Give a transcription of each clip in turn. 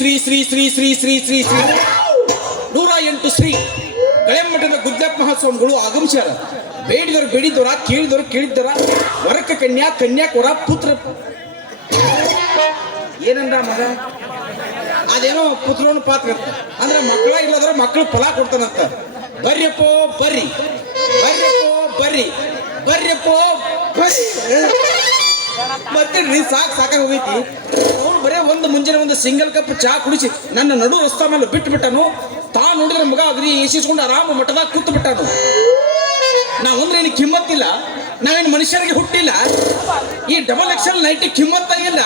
ಶ್ರೀ ಶ್ರೀ ಶ್ರೀ ಶ್ರೀ ಶ್ರೀ ಶ್ರೀ ಶ್ರೀ. ನೂರ ಎಂಟು ಶ್ರೀ ಕಳೆಮಠದ ಗುದ್ದಪ್ಪ ಮಹಾಸ್ವಾಮಿಗಳು ಆಗಮಿಸ್ಯಾರ ಬೇಡಿದವರು ಬೇಡಿದವರ ಕೇಳಿದವರು ಕೇಳಿದ್ದಾರ. ವರಕ ಕನ್ಯಾ ಕನ್ಯಾಕೊರ ಪುತ್ರ. ಏನಂದ ಮಗ? ಅದೇನೋ ಪುತ್ರನ ಪಾತ್ರ ಅಂದ್ರೆ ಮಕ್ಕಳ ಇಲ್ಲದ್ರೆ ಮಕ್ಕಳು ಫಲ ಕೊಡ್ತಾನಂತ. ಬರ್ರಿಯಪ್ಪ ಬರ್ರಿ. ಬರ್ರಿಯಪ್ಪ ಬರ್ರಿ. ಬರ್ರಿಯಪ್ಪ ಬರ್ರಿ. ಮತ್ತೆ ಸಾಕು ಸಾಕಾಗೋಗೈತಿ ಬರೇ ಒಂದು ಮುಂಜಾನೆ ಒಂದು ಸಿಂಗಲ್ ಕಪ್ ಚಹಾ ಕುಡಿಸಿ ನನ್ನ ನಡು ರಸ್ತ ಮೇಲೆ ಬಿಟ್ಟು ಬಿಟ್ಟನು ತಾ ನೋಡಿದ್ರೆ ಮಗ ಅಗ್ರಿ ಏಸಿಸ್ಕೊಂಡು ಆರಾಮ ಮಠದಾಗ ಕೂತು ಬಿಟ್ಟನು ನಾವಂದ್ರೆ ಏನು ಕಿಮ್ಮತ್ತಿಲ್ಲ. ನಾವೇನು ಮನುಷ್ಯರಿಗೆ ಹುಟ್ಟಿಲ್ಲ. ಈ ಡಬಲ್ ಎಕ್ಸೆಲ್ ನೈಟ್ ಕಿಮ್ಮತ್ತಾಗಿಲ್ಲ.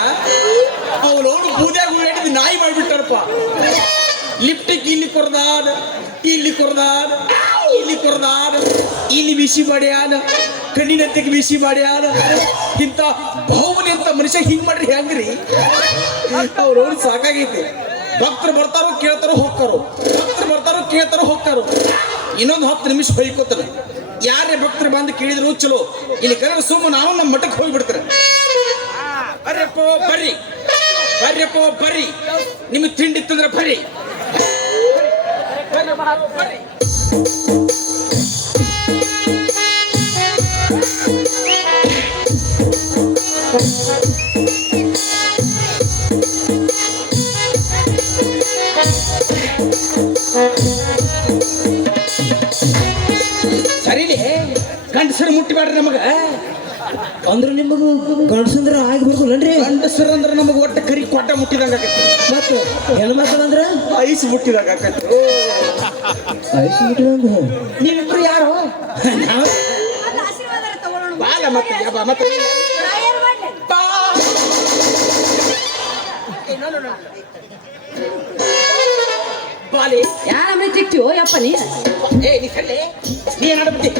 ಅವ್ರು ಅವ್ರು ಬೂದ್ಯಾಗ ಹಿಡಿದು ನಾಯಿ ಮಾಡಿಬಿಟ್ಟಾರಪ್ಪ. ಲಿಫ್ಟಿಗೆ ಇಲ್ಲಿ ಕೊರ್ದಾದ ಇಲ್ಲಿ ಕೊರ್ದಾದ ಇಲ್ಲಿ ಕೊರ್ದಾದ, ಇಲ್ಲಿ ಬಿಸಿ ಮಾಡ್ಯಾನ. ಕಣ್ಣಿನಂತೆಗೆ ಬಿಸಿ ಮಾಡ್ಯಾನ. ಇಂಥ ಮನುಷ್ಯ ಹಿಂಗ್ ಮಾಡ್ರಿ ಹೆಂಗ್ರಿ? ಅವ್ರು ಸಾಕಾಗೈತಿ. ಡಾಕ್ಟರ್ ಬರ್ತಾರೋ ಕೇಳ್ತಾರೋ ಹೋಗ್ತಾರೋ. ಭಕ್ತರು ಬರ್ತಾರೋ ಕೇಳ್ತಾರೋ ಹೋಗ್ತಾರೋ. ಇನ್ನೊಂದು ಹತ್ತು ನಿಮಿಷ ಹೊಯ್ಕೋತಾನೆ ಯಾರೇ ಭಕ್ತರು ಬಂದು ಕೇಳಿದ್ರು, ಚಲೋ. ಇಲ್ಲಿ ಕನ್ನಡ ಸುಮ್ಮ ನಾವು ನಮ್ಮ ಮಠಕ್ಕೆ ಹೋಗ್ಬಿಡ್ತಾರೆ ಬರ್ರಪ್ಪೋ, ಬರ್ರಿ. ಬರ್ರಪ್ಪೋ, ಬರ್ರಿ. ನಿಮಗೆ ತಿಂಡಿ ಇತ್ತಂದ್ರೆ ಬರ್ರಿ. ಬರ್ರಿ. ಗಂಡಸರು ಮುಟ್ಟಿಬೇಡ್ರಿ ನಮಗ. ಅಂದ್ರೆ ನಿಮಗೂ ಗಂಡಸಂದ್ರ ಆಗಿ ಬರ್ದಲ್ಲನ್ರಿ ಗಂಡಸರು ಅಂದ್ರೆ ನಮಗೆ ಒಟ್ಟ ಕರಿ ಕೊಟ್ಟ ಮುಟ್ಟಿದಾಗ ಮತ್ತು ಮತ್ತೆ ಹೆಣ್ಮಕ್ಳು ಅಂದ್ರೆ? ಐಸ್ ಮುಟ್ಟಿದಾಗ ಐಸ್ ಮುಟ್ಟಿದಂಗ ನೀವಿಬ್ರು ಯಾರು? ಬಾಲ ಮತ್ತೆ ಯಬ್ಬ, ಮತ್ತೆ. ಬಾ. ಬಾಲಿ. ಯಾರ ಮನೆ ತಿಕ್ತಿವೋ ಯಪ್ಪ ನೀ. ಏ ನೀ ಕಲ್ಲೆ ನೀ ಏನಾಡ್ಬಿಟ್ಟಿ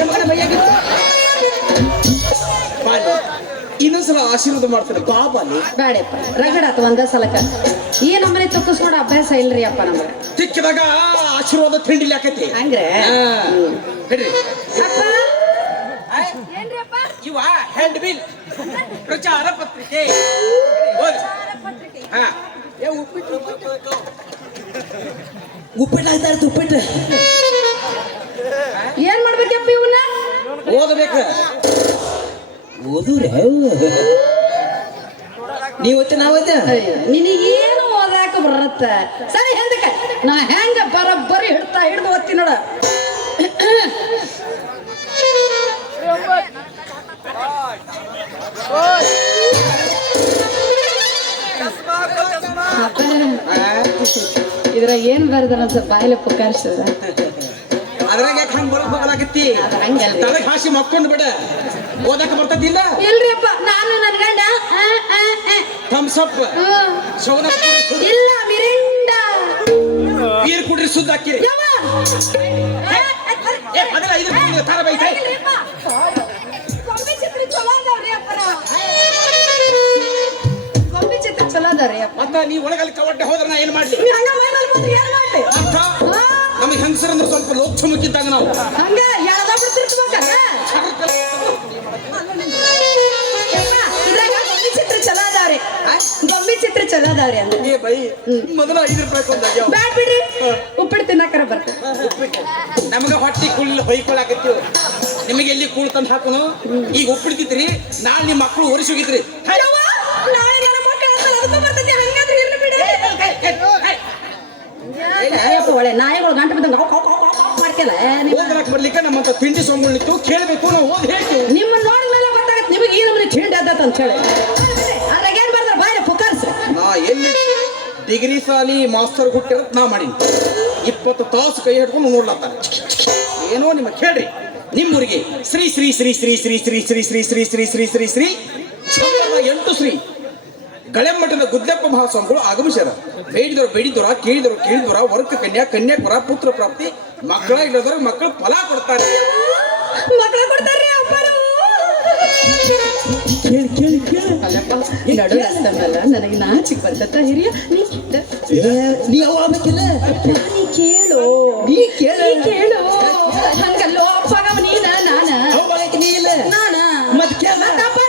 ನಮ್ಮ ಮಗನ ಮೈಯಾಗಿತ್ತು ಬಾಲಿ. ಇನ್ನೊಂದ್ಸಲ ಆಶೀರ್ವಾದ ಮಾಡ್ತಾರೆ ಬಾ ಬಾಲಿ. ಬೇಡಪ್ಪ. ರಗಡ ಆತ ಒಂದ ಸಲಕ ಈ ನಮ್ಮನೆ ತುಕ್ಕಿಸ್ಕೊಂಡು ಅಭ್ಯಾಸ ಇಲ್ರಿ ಅಪ್ಪ ನಮ್ಗೆ. ತಿಕ್ಕಿದಾಗ ಆಶೀರ್ವಾದ ತಿಂಡಿಲಿ ಆಕೈತಿ. ಹಂಗ್ರೆ? ಹಾ. ಬಿಡ್ರಿ ಅಪ್ಪ? ಇವ ಹ್ಯಾಂಡ್ ಬಿಲ್ ಪ್ರಚಾರ ಪತ್ರಿಕೆ. ಹಾ. ಉಪ್ಪಿಟ್ಟು. ಉಪ್ಪಿಟ್ಟು. ಹಾಕ್ತಾರ ಉಪ್ಪಿಟ್ಟು. ಏನ್ ಮಾಡ್ಬೇಕಪ್ಪ ಇವನ್ನ? ಓದಬೇಕು. ಓದುರೆ? ನೀವತ್ತೆ ನಾವತ್ತೆ ನಿನಗೇನು ಓದಾಕ ಬರತ್ತ? ಸರಿ ಹಿಂದಕ ನಾ ಹೆಂಗ ಬರೋಬ್ಬರಿ ಹಿಡ್ತಾ ಹಿಡ್ದು ಓದ್ತೀನಿ ನೋಡ. ಅಪ್ಪ, ಏನ್ ಬರ್ದಾರ ಸರ್ ಬಾಯಲ್ಲಿ ಪುಕಾರಿಸಿದ್ರ ಅದ್ರಾಗ ಯಾಕೆ ಹಂಗೆ ಬರೋಕ್ ಹೋಗಲಾಕತ್ತಿ ಅದ್ ಹಂಗಲ್ರಿ. ತಳಗ್ ಹಾಸಿ ಮಕ್ಕೊಂಡು ಬಿಡ ಓದಕ್ಕೆ ಬರ್ತದಿಲ್ಲ ಇಲ್ರಿಪ್ಪ ನಾನು ನನ್ನ ಗಂಡ ಆ, ಆ, ಆ. Thumbs up hmm. ಶೋನ ಇಲ್ಲ ಮಿರಿಂಡ ನೀರ್ ಕುಡ್ರಿ ಸುದ್ದಾಕಿ ಯವ್ವ. ಏ ಮೊದಲ ಐದು ಕುಡಿದು ತರ ಬೈತೆ ಇಲ್ರಿಪ್ಪ. ಮತ್ತ ನೀ ಒಳಗಲ್ಲಿ ಕವಟ್ಟೆ ಹೋದ್ರೆ ನಾ ಏನ್ ಮಾಡ್ಲಿ? ನೀವ್ ಹಂಗ ಮೈ ಮೇಲೆ ಕೂತ್ರೆ ಏನ್ ಮಾಡ್ಲಿ? ಅರ್ಥ? ಹಾ, ನಮಗೆ ಹೆಂಗಸರಂದ್ರೆ ಸ್ವಲ್ಪ ನಾವು. ಹಂಗ ಎಳ್ದ ಬಿಡ್ತಿರ್ಬೇಕಲ್ಲ? ಯಪ್ಪ, ಇದ್ರಾಗ ಗೊಂಬೆ ಚಿತ್ರ ಚಲೋ ಅದಾವ್ರಿ. ಗೊಂಬೆ ಚಿತ್ರ ಚಲೋ ಅದಾವ್ರಿ ಅಂದ ಏ ಬೈ ಮೊದಲ ಐದು ರೂಪಾಯಿ ಕೊಂದಾಗ ಬ್ಯಾಡ್ ಬಿಡ್ರಿ. ಉಪ್ಪಿಟ್ಟು ತಿನ್ನಕರ ಬರ್ತ ನಮಗ ಹೊಟ್ಟಿ ಕುಳ್ಳ ಹೊಯ್ಕೊಳಕತ್ತೀವಿ. ನಿಮಗೆ ಎಲ್ಲಿ ಕೂಳ್ ತಂದು ಹಾಕೋನು? ಈಗ ಒಪ್ಪಿಡ್ತಿತ್ರಿ ನಾಳೆ ನಿಮ್ಮ ಮಕ್ಕಳು ಒರೆಸಿ ಹೋಗಿದ್ರಿ. ನಾಳೆ ನನ್ನ ಅದಕ್ಕೂ ಹಂಗಾದ್ರೆ ಇರ್ಲಿ ಬಿಡಿ ಒಳ್ಳೆ ನಾಯಿಗಳು ಗಂಟು ಬಿದ್ದಂಗ ಮಾಡ್ಕೆಲ್ಲ. ಓದ್ರಕ್ ಬರ್ಲಿಕ್ಕೆ ನಮ್ಮಂತ ತಿಂಡಿ ಸೋಂಗಳಿತ್ತು ಕೇಳಬೇಕು ನಾವು ಓದ್ ಹೇಳ್ತೀವಿ ನಿಮ್ಮ ನೋಡಿದ್ಮೇಲೆ ಗೊತ್ತಾಗತ್ತೆ ನಿಮಗೆ ಈ ನಮ್ಮನೆ ತಿಂಡಿ ಅದ್ದತ್ ಅಂತ ಹೇಳಿ ಅದ್ರಾಗ ಏನ್ ಬರ್ತಾರೆ ಬಾಯ್ಲೆ ಪುಕಾರ್ಸ್ ನಾ ಎಲ್ಲಿ ಡಿಗ್ರಿ ಸಾಲಿ ಮಾಸ್ತರ್ ಹುಟ್ಟಿರತ್ ನಾ ಮಾಡೀನಿ ಇಪ್ಪತ್ತು ತಾಸು ಕೈ ಹಿಡ್ಕೊಂಡು ನೋಡ್ಲತ್ತಾರ ಏನೋ ನಿಮ್ಮ ಕೇಳ್ರಿ ನಿಮ್ಮೂರಿಗೆ ಶ್ರೀ ಶ್ರೀ ಶ್ರೀ ಶ್ರೀ ಶ್ರೀ ಶ್ರೀ ಶ್ರೀ ಶ್ರೀ ಶ್ರೀ ಶ್ರೀ ಶ್ರೀ ಶ್ರೀ ಶ್ರೀ ಎಂಟು ಶ್ರೀ ಗಳೆಮಠದ ಗುದ್ದಪ್ಪ ಮಹಾಸ್ವಾಮಿಗಳು ಆಗಮಿಸ್ಯಾರ. ಬೇಡಿದವರು ಬೇಡಿದವರ ಕೇಳಿದವರು ಕೇಳಿದವರ ವರ್ಕ ಕನ್ಯಾ ಕನ್ಯಾಪುರ ಪುತ್ರ ಪ್ರಾಪ್ತಿ ಮಕ್ಕಳ ಇಲ್ಲದವ್ರ ಮಕ್ಕಳು ಫಲ ಕೊಡ್ತಾರೆ. ಕೇಳಿ ಕೇಳಿ ಕೇಳಿ. ಅಲ್ಲಪ್ಪ ನನಗೆ ನಾಚಿಕ್ ಬರ್ತತ್ತ ಹಿರಿಯ ನೀ ಏ, ನೀ ಯಾವ ಆಗ್ಬೇಕಿಲ್ಲ? ನೀ ಕೇಳು. ನೀ ಕೇಳು. ನೀ ಕೇಳು. ಹಂಗಲ್ಲೋ ಅಪ್ಪಗವ ನೀನ ನಾನ. ನೀ ಇಲ್ಲ. ನಾನ? ಮತ್ ಕೇಳ ಮತ್ತ್ ಅಪ್ಪಗವ ನೀನ ನಾನ ಕೇಳು.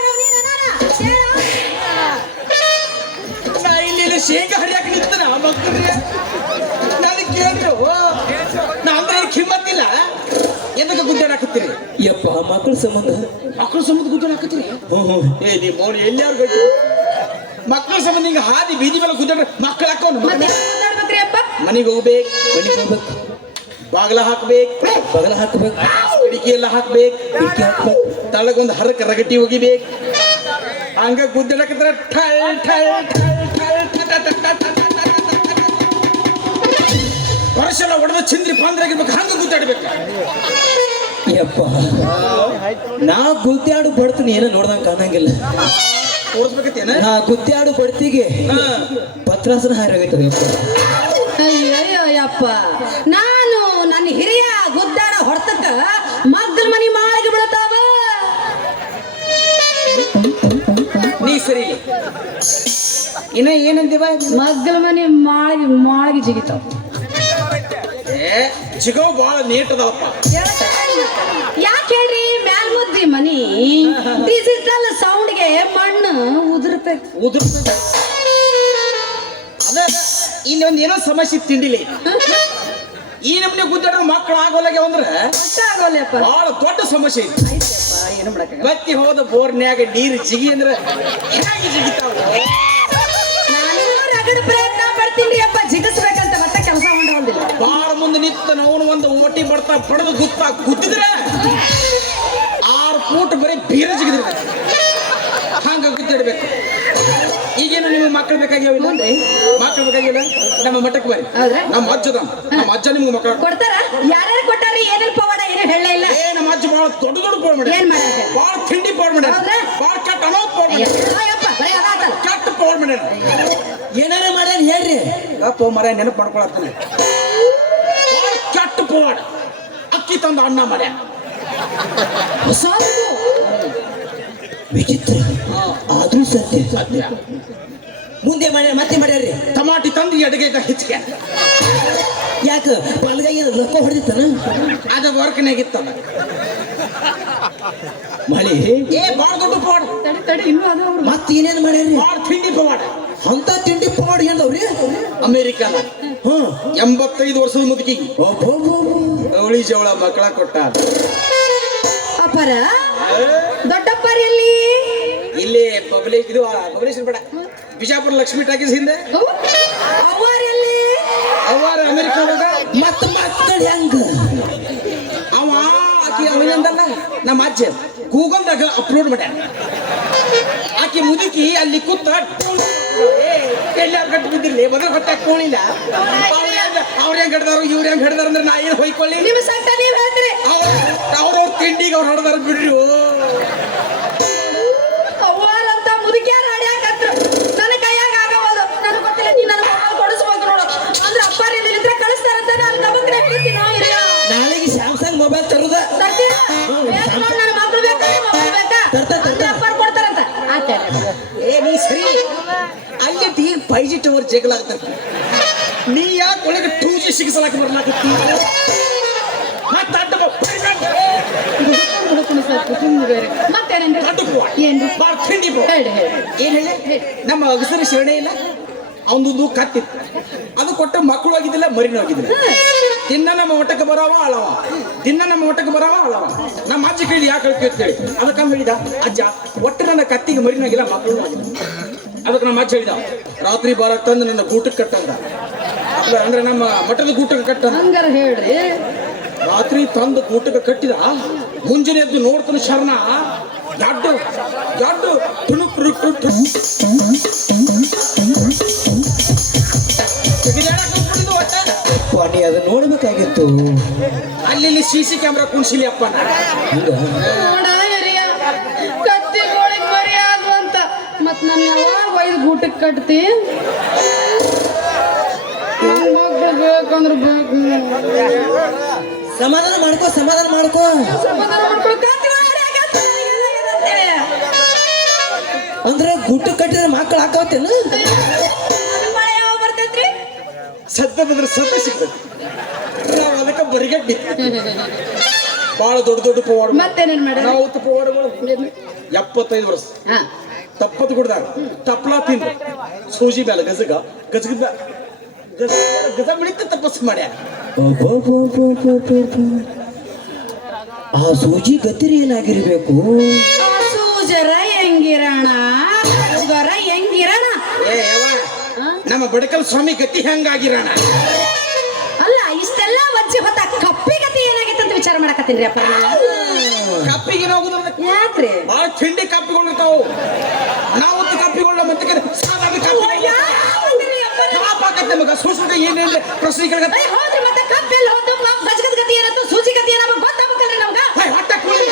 ಶೇಂಗಾ ಹರಿಯಾಕ ನಿಂತನ ಮಗ್ರಿ ನನಗೆ ಕೇಳ್ರು ನಾ ಅಂದ್ರೆ ಕಿಮ್ಮತ್ತಿಲ್ಲ. ಎದಕ್ಕೆ ಗುದ್ದಾಡಕತ್ತೀರಿ ಯಪ್ಪ ಮಕ್ಕಳ ಸಂಬಂಧ? ಮಕ್ಕಳ ಸಂಬಂಧ ಗುದ್ದಾಡಕತ್ತೀರಿ ಹ್ಞೂ ಹ್ಞೂ ಏ ನೀ ಮೋನಿ ಎಲ್ಲಾರು ಗಟ್ಟಿ ಮಕ್ಕಳ ಸಂಬಂಧ ಹಿಂಗ ಹಾದಿ ಬೀದಿ ಮೇಲೆ ಗುದ್ದಾಡ ಮಕ್ಕಳ ಹಾಕೋನು. ಮನೆಗೆ ಹೋಗ್ಬೇಕು ಮನೆಗೆ ಹೋಗ್ಬೇಕು. ಬಾಗಲ ಹಾಕ್ಬೇಕು ಬಾಗಲ ಹಾಕ್ಬೇಕು. ಕಿಟಕಿ ಎಲ್ಲ ಹಾಕ್ಬೇಕು. ಕಿಟಕಿ ಹಾಕ್ಬೇಕು. ತಳಗೊಂದು ಹರಕ ರಗಟ್ಟಿ ಹೋಗಿಬೇಕು ಹಂಗ ಗುದ್ದಾಡಕತ್ರ ಠಳ್ ಠಳ್ ಠಳ್ ಠಳ್ ಪರಶನ ಒಡೆದ ಚಂದ್ರಿ ಪಾಂದ್ರಾಗಿರ್ಬೇಕು ಹಂಗ ಗುದ್ದಾಡ್ಬೇಕು. ಯಪ್ಪ. ನಾ ಗುದ್ದಾಡು ಬಡ್ತೀನಿ ಏನೋ ನೋಡ್ದಂಗೆ ಕಾಣಂಗಿಲ್ಲ. ಓದಿಸ್ಬೇಕತ್ತೇನ ನಾ ಗುದ್ದಾಡು ಬಡ್ತಿಗೆ ಪತ್ರಾಸನ ಹಾರಾಗೈತದ ಯಪ್ಪ. ನಾನು ನನ್ನ ಹಿರಿಯ ಗುದ್ದಾಡ ಹೊಡ್ತಕ್ಕ ಮದ್ದಲ್ ಮನಿ ಮಾಳಿಗೆ ಬಿಡತಾವ ನೀ ಸರಿ. ಇನ್ನ ಏನಂದಿವ? ಮಗ್ಗಲ ಮನೆ ಮಾಳಿಗೆ ಮಾಳಿಗೆ ಜಿಗಿತಾವ. ಏ ಜಿಗವ್ ಬಾಳ ನೀಟ್ ಅದಾವಪ್ಪ. ಯಾಕೆ ಹೇಳ್ರಿ? ಮ್ಯಾಲ್ ಮುದ್ದಿ ಮನಿ. ಡಿಜಿಟಲ್ ಸೌಂಡ್ಗೆ ಮಣ್ಣು ಉದುರ್ತೈತಿ. ಉದುರ್ ಅದ ಇಲ್ಲಿ ಒಂದ್ ಏನೋ ಸಮಸ್ಯೆ ತಿಂಡಿಲಿ. ಈ ನಮ್ನೆ ಗುದ್ದಾಡೋ ಮಕ್ಕಳು ಆಗೋಲ್ಲಾಗೆ ಅಂದ್ರೆ ಆಗೋಲ್ಲಪ್ಪ ಬಹಳ ದೊಡ್ಡ ಸಮಸ್ಯೆ ಐತಿ ಏನು ಮಾಡಕ್ಕ ಬತ್ತಿ ಹೋದ ಬೋರ್ನ್ಯಾಗ ನೀರು ಜಿಗಿ ಅಂದ್ರೆ ಹೇಗೆ ಜಿಗಿತಾವ. ರಗಡ ಪ್ರಯತ್ನ ಪಡ್ತೀನಿ ಅಪ್ಪ ಜಿಗಿಸ್ಬೇಕಂತ ಮತ್ತೆ ಕೆಲಸ ಮಾಡೋದಿಲ್ಲ ಬಾಳ ಮುಂದೆ ನಿಂತ ನಾವು ಒಂದು ಓಟಿ ಬರ್ತಾ ಪಡೆದು ಗುತ್ತಾ ಗುತ್ತಿದ್ರೆ ಆರು ಫೂಟ್ ಬರೀ ಬೀರ ಜಿಗಿದ್ರೆ. ಹಂಗ ಗುದ್ದಾಡ್ಬೇಕು ಈಗೇನು ನಿಮ್ಮ ಮಕ್ಕಳು ಬೇಕಾಗ್ಯಾವಿಲ್ಲ ಮಕ್ಕಳು ಬೇಕಾಗಿಲ್ಲ ನಮ್ಮ ಮಠಕ್ಕೆ ಬರ್ರಿ? ನಮ್ಮ ಅಜ್ಜದ. ನಮ್ಮ ಅಜ್ಜ ನಿಮ್ಗೆ ಮಕ್ಕಳು ಕೊಡ್ತಾರ? ಯಾರು ಕೊಟ್ಟಾರಿ? ಏನೇನ್ ಪವಾಡ ಏನು ಹೇಳೇ ಇಲ್ಲ? ಏ ನಮ್ಮ ಅಜ್ಜ ಬಹಳ ದೊಡ್ಡ ದೊಡ್ಡ ಪೋಡ್ ಮಾಡಿ ಏನ್ ಮಾಡ್ಯಾರ? ಭಾಳ ತಿಂಡಿ ಪೋಡ್ ಮಾಡ್ಯಾರ. ಬಹಳ ಕೆಟ್ಟ ಅನೋ ಬರೀ ಅದಾತಲ್ಲ ಕೆಟ್ಟ ಮಾಡ್ಯಾರ ಮಾಡ್ಯಾರ. ಅಪ್ಪ ಮರ ನೆನಪು ಮಾಡ್ಕೊಳತ್ತಾನೆ. ಭಾಳ ಕೆಟ್ಟ ಪೋಡ್ ಅಕ್ಕಿ ತಂದ ಅಣ್ಣ ಮರ ಹೊಸದು ವಿಚಿತ್ರ. ಆದ್ರೂ ಸತ್ಯ. ಸದ್ಯ ಮುಂದೆ ಮಾಡ್ಯಾರ ಮತ್ತೆ ಮಾಡ್ಯಾರ್ರಿ ಟಮಾಟಿ ತಂದು ಎಡಗೈದ ಹೆಚ್ಚಿಗೆ. ಯಾಕ? ಬಲಗೈ ಏನು ರೊಕ್ಕ ಹೊಡೆದಿತ್ತನ? ಅದ ವರ್ಕ್ನಾಗಿತ್ತದ. ಮಳೆ. ಏ ಭಾಳ ದೊಡ್ಡ ಪವಾಡ ತಡಿ ತಡಿ ಇನ್ನೂ ಅದು ಮತ್ತೆ ಏನೇನ್ ಮಾಡ್ಯಾರ್ರಿ? ಭಾಳ ತಿಂಡಿ ಪವಾಡ. ಅಂತ ತಿಂಡಿ ಪಾಡಿ ಏನದವ್ರಿ ಅಮೇರಿಕಾನ. ಹ್ಮ್ ಎಂಬತ್ತೈದು ವರ್ಷದ ಮುದುಕಿ. ಅವಳಿ ಜವಳ ಮಕ್ಕಳ ಕೊಟ್ಟ. ಅಪ್ಪರ ದೊಡ್ಡಪ್ಪರ ಎಲ್ಲಿ? ಇಲ್ಲಿ ಪಬ್ಲಿಕ್ ಇದು ಪಬ್ಲಿಷನ್ ಬೇಡ ಬಿಜಾಪುರ ಲಕ್ಷ್ಮಿ ಟಾಕೀಸ್ ಹಿಂದೆ. ಅವ್ವಾರ ಎಲ್ಲಿ? ಅವಾರ ಅಮೆರಿಕಾದಾಗ ಮತ್ತ ಮಕ್ಕಳು ಹೆಂಗ? ಅವ ಆಕಿ ಅವನಂದಲ್ಲ ನಮ್ಮ ಅಜ್ಜ. ಗೂಗಲ್ದಾಗ ಅಪ್ಲೋಡ್ ಮಾಡ್ಯಾನ. ಆಕಿ ಮುದುಕಿ ಅಲ್ಲಿ ಕೂತ ಎಲ್ಲಾರು ಗಂಟು ಬಿದ್ದಿರ್ಲಿ? ಮೊದಲು ಹೊಟ್ಟೆ ಕೋಣಿಲ್ಲ ಅವ್ರ ಹೆಂಗ್ ಹಿಡ್ದಾರು ಇವ್ರ ಹೆಂಗ್ ಹಿಡ್ದಾರ ಅಂದ್ರೆ ನಾ ಏನ್ ಹೊಯ್ಕೊಳ್ಳಿ? ಅವ್ರ ತಿಂಡಿಗೆ ಅವ್ರು ಹೊಡೆದಾರ ಬಿಡ್ರಿ ಮೊಬೈಲ್ ತರುದ ಅಂತ ಮುದುಕಿಯಾರ ಅಡ್ಯಾಕತ್ರ ನನ್ನ ಫೈವ್ ಜಿ ಟವರ್ ಜಗಳಾಗ್ತದೆ ನೀ ಯಾಕೆ ಒಳಗೆ ಟೂ ಜಿ ಸಿಗಿಸಲಾಕ ಬರ್ಲಾಕತ್ತಿ? ಮತ್ತೆ ಅಡ್ಡ ಏನ್ ಹೇಳಿ? ನಮ್ಮ ಅಗಸರ ಶರಣೆ ಇಲ್ಲ. ಅವನದು ಕತ್ತಿತ್ತು. ಅದು ಕೊಟ್ಟ ಮಕ್ಕಳು ಆಗಿದ್ದಿಲ್ಲ ಮರಿನೂ ಆಗಿದ್ದಿಲ್ಲ. ದಿನ ನಮ್ಮ ಮಠಕ್ಕೆ ಬರೋವ ಅಳವ ದಿನ ನಮ್ಮ ಮಠಕ್ಕೆ ಬರೋವ ಅಳವ ನಮ್ಮ ಅಜ್ಜ ಕೇಳಿ ಯಾಕೆ ಹೇಳ್ತೀವಿ ಅಂತ ಹೇಳಿ. ಅದಕ್ಕೆ ಹೇಳಿದ ಅಜ್ಜ ಒಟ್ಟು ನನ್ನ ಕತ್ತಿಗೆ ಮರಿನಾಗಿಲ್ಲ ಮಕ್ಕಳು ಆಗಿಲ್ಲ. ಅದಕ್ಕೆ ನಮ್ಮ ಅಜ್ಜ ಹೇಳಿದ ರಾತ್ರಿ ಬಾರಕ್ ತಂದು ನನ್ನ ಗೂಟಕ್ಕೆ ಕಟ್ಟಂದ. ಅಂದ್ರೆ ನಮ್ಮ ಮಠದ ಗೂಟಕ್ಕೆ ಕಟ್ಟಂದ? ಹಂಗಾರ ಹೇಳ್ರಿ. ರಾತ್ರಿ ತಂದು ಗೂಟಕ್ಕೆ ಕಟ್ಟಿದ ಮುಂಜಾನೆ ಎದ್ದು ನೋಡ್ತಾನೆ ಶರಣ ದೊಡ್ಡ ದೊಡ್ಡ ತುಣುಕ್ ನೀ ಅದನ್ನ ನೋಡ್ಬೇಕಾಗಿತ್ತು. ಅಲ್ಲಿ ಇಲ್ಲಿ ಸಿ ಸಿ ಕ್ಯಾಮ್ರಾ ಕುಣಿಸಿಲಿ ಅಪ್ಪ ಮತ್ ನನ್ನ ಒಯ್ದು ಗೂಟಕ್ಕೆ ಕಟ್ತಿ? ಬೇಕಂದ್ರೆ ಬೇಕು ಸಮಾಧಾನ ಮಾಡ್ಕೋ ಸಮಾಧಾನ ಮಾಡ್ಕೋ. ಸಮಾಧಾನ. ಅಂದ್ರೆ ಗುಟ್ಟು ಕಟ್ಟಿದ್ರೆ ಮಕ್ಕಳು ಹಾಕವತ್ತೇನು? ಸದ್ದ ಬಂದ್ರೆ ಸತ್ಯ ಸಿಗ್ತದೆ ನಾವು ಅದಕ್ಕೆ ಬರಿಗಡ್ಡಿ ಭಾಳ ದೊಡ್ಡ ದೊಡ್ಡ ಪವಾಡ ಮತ್ತೇನೇನು ಮಾಡ್ಯಾರ? ನಾವು ಪವಾಡಗಳು. ಎಪ್ಪತ್ತೈದು ವರ್ಷ. ಹಾ ತಪ್ಪತ್ತು ಕುಡ್ದಾಗ ತಪ್ಪಲ ತಿಂದು ಸೂಜಿ ಮೇಲೆ ಗಜಗ. ಗಜಗ ಬ್ಯಾ- ಗಜ ಗಜ ಬಿಡಿತ ತಪಸ್ಸು ಮಾಡ್ಯ. ಅಬ್ಬಬ್ಬಬ್ಬಬ್ಬಬ್ಬ. ಆ ಸೂಜಿ ಗತಿರಿ ಏನಾಗಿರ್ಬೇಕು? ಆ ಸೂಜರ ಹೆಂಗಿರಣ? ಹೆಂಗಿರಣ? ಏ ಯವ್ವ ನಮ್ಮ ಬಡಕಲ್ ಸ್ವಾಮಿ ಗತಿ ಹೆಂಗಾಗಿರೋಣ? ಅಲ್ಲ ಇಷ್ಟೆಲ್ಲ ವಜ್ಜಿ ಹೊತ್ತ ಕಪ್ಪಿ ಗತಿ ಏನಾಗಿತ್ತು ಅಂತ ವಿಚಾರ ರೀ ಅಪ್ಪ. ಕಪ್ಪಿಗೆ ಹೋಗುದ್ರ ಯಾಕ್ರಿ ಭಾಳ ತಿಂಡಿ ಕಪ್ಪಿಗಳಿರ್ತಾವು ನಾವು ಕಪ್ಪಿಗಳ ಮತ್ತೆ ಸಾಲಾಗಿ ಕಪ್ಪಿ ನಮಗ ಸುಳ್ಸುಟ ಏನೇನು ಪ್ರಶ್ನೆ ಕೇಳಕತ್ತ ಏ, ಹೋದ್ರಿ ಮತ್ತೆ ಕಪ್ಪೆಲ್ಲ ಹೋದ್ದು ಗಜಗದ ಗತಿ ಏನಂತ ಸೂಜಿ ಗತಿ ಏನಪ್ಪ ಗೊತ್ತಾಗ್ಬೇಕಲ್ರಿ ನಮ್ಗ ಹೊಟ್ಟೆ ಕೂಲಿ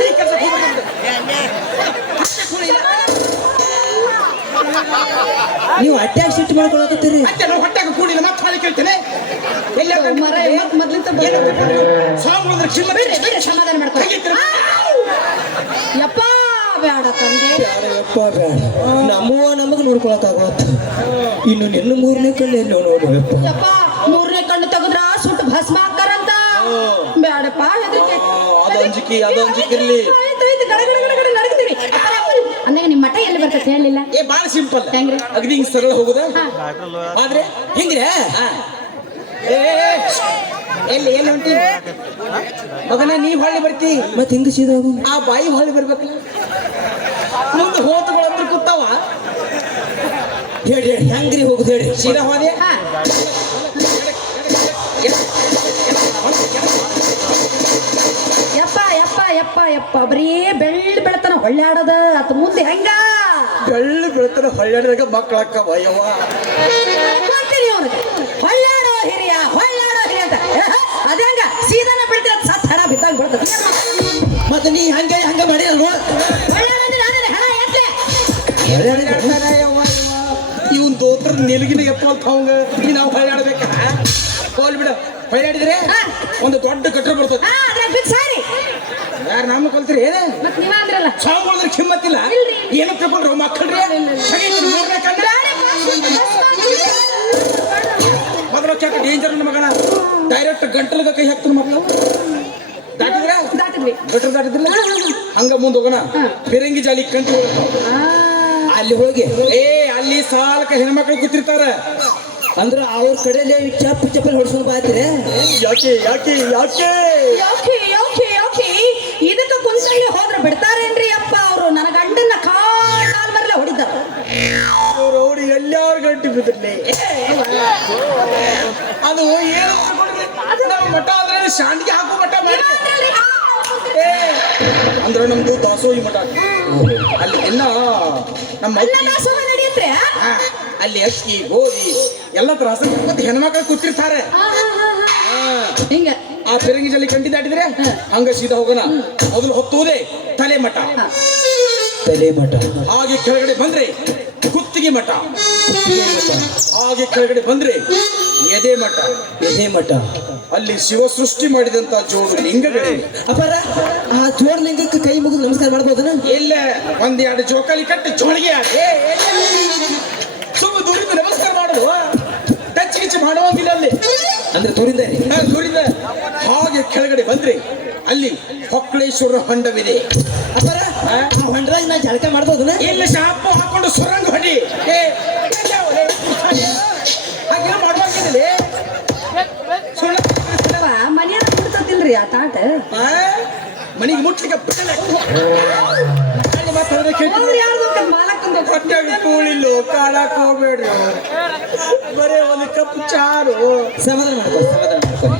ಈ ಕೆಲ್ಸ ಹೋಗ್ಬೇಕಂತೆ. ನೀವು ಅಟ್ಯಾಕ್ ಸಿಟ್ಟು ಮಾಡ್ಕೊಳಕತ್ತೀರಿ ಮತ್ತೆ ನಾವು ಹೊಟ್ಟೆಗೆ ಕೂಡಿಲ್ಲ ಮತ್ತೆ ಹಾಲಿ ಕೇಳ್ತೇನೆ ಎಲ್ಲ? ಮರ ಮತ್ ಮೊದ್ಲಿಂದ ಉಳಿದ್ರೆ ಕಿಮ್ಮತ್ ಬಿಡ್ರಿ ಬಿಡ್ರಿ ಸಮಾಧಾನ ಮಾಡ್ಕೊ ತೆಗಿತೀರ? ಯಪ್ಪ ಬೇಡ ತಂದೆ ಯಪ್ಪ ಬೇಡ ನಮ್ಮವ ನಮಗ್ ನೋಡ್ಕೊಳಕ್ ಆಗೋತ್ ಇನ್ನು ನಿನ್ನ ಮೂರನೇ ಕಣ್ಣು ಎಲ್ಲೋ ನೋಡು ಯಪ್ಪ ಯಪ್ಪ ಮೂರನೇ ಕಣ್ಣು ತೆಗೆದ್ರ ಸುಟ್ಟು ಭಸ್ಮ ಹಾಕ್ತಾರಂತ ಬೇಡಪ್ಪ ಹೆದರಿಕೆ ಅದು ಅಂಜಿಕೆ, ಅದು ಅಂಜಿಕೆ ಇರ್ಲಿ. ಆಯ್ತು ಆಯ್ತು ಗಡ ಗಡ ನಡಗ್ತೀವಿ ಅಂದಾಗ ನಿಮ್ಮ ಮಠ ಎಲ್ಲಿ ಬರ್ತದೆ ಹೇಳಿಲ್ಲ? ಏ ಬಾಳ ಸಿಂಪಲ್. ಹೆಂಗ್ರಿ? ಅಗದಿ ಹಿಂಗ್ ಸರಳ ಹೋಗುದ. ಆದ್ರೆ ಹೆಂಗ್ರಿ? ಎಲ್ಲಿ ಎಲ್ಲಿ ಹೊಂಟಿ? ಮಗನ ನೀ ಹೊಳ್ಳಿ ಬರ್ತಿ. ಮತ್ ಹಿಂಗ ಹೋಗ ಆ ಬಾಯಿ ಹೊಳ್ಳಿ ಬರ್ಬೇಕಲ್ಲ. ಮುಂದೆ ಹೋತುಗಳಂದ್ರೆ ಕೂತಾವ ಹೇಳಿ ಹೇಳಿ ಹೆಂಗ್ರಿ ಹೋಗುದು ಹೇಳಿ? ಸೀದಾ ಹೋದೆ ಯಪ್ಪ ಯಪ್ಪ ಬರೀ ಬೆಳ್ಳಿ ಬೆಳತನ ಹೊಳ್ಳಾಡೋದ ಅತ್ ಮುಂದೆ ಹೆಂಗ? ಬೆಳ್ಳಿ ಬೆಳತನ ಹೊಳ್ಳಾಡಿದಾಗ ಮಕ್ಕಳಕ್ಕ ಭಯವ. ಗೊತ್ತೀನಿ ಅವ್ನಿಗೆ ಹೊಳ್ಳಾಡೋ ಹಿರಿಯ ಹೊಳ್ಳಾಡೋ ಹಿರಿಯ ಅಂತ. ಏ, ಹೆಂಗ? ಸೀದನ ಬಿಡ್ತೀರ ಸತ್ ಹಣ ಬಿದ್ದಂಗ ಬಿಡ್ತದೆ ಮತ್ತೆ ನೀ ಹಂಗ ಹಂಗ ಮಾಡಿ ನೋಡ. ಇವನ್ ದೋತ್ರ ನೆಲಗಿನ ಎಪ್ಪಲ್ತ ಅವಂಗ ನೀ ನಾವು ಹೊಳ್ಳಾಡ್ಬೇಕ ಹೋಲ್ ಬಿಡ. ಹೊಳ್ಳಾಡಿದ್ರೆ. ಒಂದು ದೊಡ್ಡ ಕಟ್ರ ಬರ್ತದೆ ಹಾ ಅದ್ರ ಬಿದ್ದು ಸಾರಿ ಯಾರು ನಾಮ ಕಲ್ತ್ರಿ? ಏನ? ಮತ್ ನೀವ ಅಂದ್ರಲ್ಲ. ಸ್ವಾಮಿಗಳಿದ್ರೆ ಕಿಮ್ಮತ್ತಿಲ್ಲ. ಏನು ತಗೊಂಡ್ರು ಮಕ್ಕಳ್ರಿ ಮೊದಲ ಚಾಕ ಡೇಂಜರ್ ಮಗನ. ಡೈರೆಕ್ಟ್ ಗಂಟಲ್ಗ ಕೈ ಹಾಕ್ತಾನ ಮಕ್ಕಳು ದಾಟಿದ್ರ? ದಾಟಿದ್ವಿ. ಗಟ್ರ ದಾಟಿದ್ರಲ್ಲ? ಹಂಗ ಮುಂದೆ ಹೋಗೋಣ. ಫಿರಂಗಿ ಜಾಲಿ ಕಂಟಿ ಆ, ಅಲ್ಲಿ ಹೋಗಿ ಏ ಅಲ್ಲಿ ಸಾಲಕ ಹೆಣ್ಮಕ್ಳು ಕೂತಿರ್ತಾರ. ಅಂದ್ರೆ ಅವ್ರ ಕಡೆಯಲ್ಲಿ ಚಪ್ಪ ಚಪ್ಪಲ್ ಹೊಡ್ಸ್ಕೊಂಡ್ ಬಾಯ್ತಿರೆ. ಯಾಕೆ ಯಾಕೆ? ಯೋಕಿ ಯೋಕಿ? ಬಿದ್ರಲಿ ಅದು ಏನು? ನಾವು ಮಠ ಅಂದ್ರೆ ಶಾಂಡಿಗೆ ಹಾಕೋ ಮಠ ಮಾಡಿ. ಅಂದ್ರೆ ನಮ್ದು ದಾಸೋಹಿ ಮಠ. ಅಲ್ಲಿ ಇನ್ನ ನಮ್ಮ ಅಲ್ಲಿ ಅಕ್ಕಿ ಗೋಧಿ ಎಲ್ಲ ತ್ರಾಸ ಮತ್ತೆ ಹೆಣ್ಮಕ್ಳು ಕೂತಿರ್ತಾರೆ. ಹಿಂಗ? ಆ ಫಿರಂಗಿ ಜಲ್ಲಿ ದಾಟಿದ್ರೆ ಹಂಗ ಸೀದಾ ಹೋಗೋಣ. ಮೊದಲು ಹೊತ್ತುವುದೇ ತಲೆ ಮಠ. ತಲೆ ಮಠ. ಹಾಗೆ ಕೆಳಗಡೆ ಬಂದ್ರೆ ಕುತ್ತಿಗೆ ಮಠ. ಹಾಗೆ ಕೆಳಗಡೆ ಬಂದ್ರೆ ಎದೆ ಮಠ. ಎದೆ ಮಠ. ಅಲ್ಲಿ ಶಿವ ಸೃಷ್ಟಿ ಮಾಡಿದಂತ ಜೋಡು ಲಿಂಗಗಳಿವೆ. ಅಪರ ಆ ಜೋಡ್ಲಿಂಗಕ್ಕೆ ಕೈ ಮುಗಿದು ನಮಸ್ಕಾರ ಮಾಡಬಹುದು ಇಲ್ಲ ಒಂದೆರಡು ಜೋಕಾಲಿ ಕಟ್ಟಿ ಜೋಳಿಗೆ. ಸುಮ್ಮ ದೂರಿಂದ ನಮಸ್ಕಾರ ಮಾಡುವ. ಟಚ್ ಗಿಚ್ ಮಾಡುವಂಗಿಲ್ಲ ಅಲ್ಲಿ. ಅಂದ್ರೆ ದೂರಿಂದ? ದೂರಿಂದ. ಹಾಗೆ ಕೆಳಗಡೆ ಬಂದ್ರೆ ಅಲ್ಲಿ ಹೊಕ್ಳೇಶ್ವರ ಹೊಂಡವಿದೆ. ಅದರ ಆ ಹೊಂಡ್ರಾಗ ನಾ ಜಳಕ ಮಾಡ್ಬೋದನ ಇಲ್ಲಿ ಶಾಪ ಹಾಕೊಂಡು ಸುರಂಗ ಹೊಡಿ. ಎಲ್ಲ ಮನೆಯಾಗ ಕುಡ್ತತಿಲ್ರಿ ಆ ತಾಟ. ಆ? ಮನೆಗೆ ಮುಟ್ಲಿಕ್ಕೆ ಬಿಡಲ್ಲ. ಹೊಟ್ಟೆಗೆ ಕೂಳಿಲ್ಲ ಕಾಳಕ್ ಹೋಗ್ಬೇಡ್ರಿ ಬರೇ ಒಂದು ಕಪ್ ಚಾರು. ಸಮಾಧಾನ ಮಾಡ್ಕೋ ಸಮಾಧಾನ ಮಾಡ್ಕೋ.